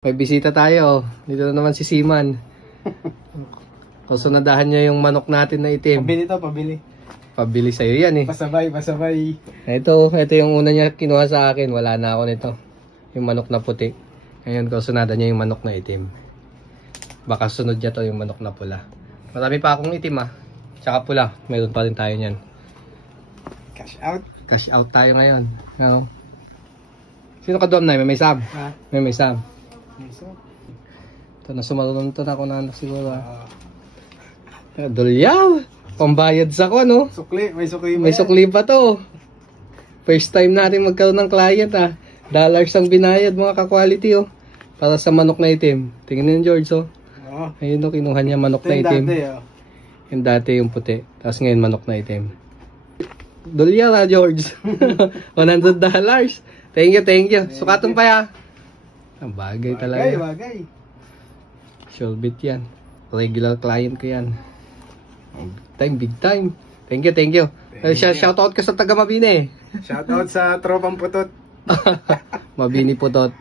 May bisita tayo. Dito na naman si Seaman. Kasunadahan niya yung manok natin na itim. Pabili to, pabili. Pabili sa'yo yan eh. Pasabay, pasabay. Ito yung una niya kinuha sa akin. Wala na ako nito. Yung manok na puti. Ngayon kasunada niya yung manok na itim. Baka sunod niya to yung manok na pula. Marami pa akong itim ah. Tsaka pula. Mayroon pa rin tayo niyan. Cash out. Cash out tayo ngayon. Ano? Sino ka doon na? May sab? Ha? May sab. So, Ito na sumarunong to na ako na anak siguro ah. Dulyaw! Pambayad sa ko no? sukli, may sukli ba May yan? sukli pa to. First time natin magkaroon ng client ah. Dollars ang binayad mga ka-quality oh. Para sa manok na itim. Tingnan niyo George oh. Oo. Ayun oh, kinuha niya manok na Ito yung itim. dati, oh. Yung dati yung puti. Tapos ngayon manok na itim. Dulyaw ah George. $100. Thank you. Sukatong pa ya. Ang bagay talaga. Bagay. Sure bit yan. Regular client ko yan. Big time. Thank you. Shoutout ka sa taga Mabini. Shout out sa tropang putot. Mabini Putot.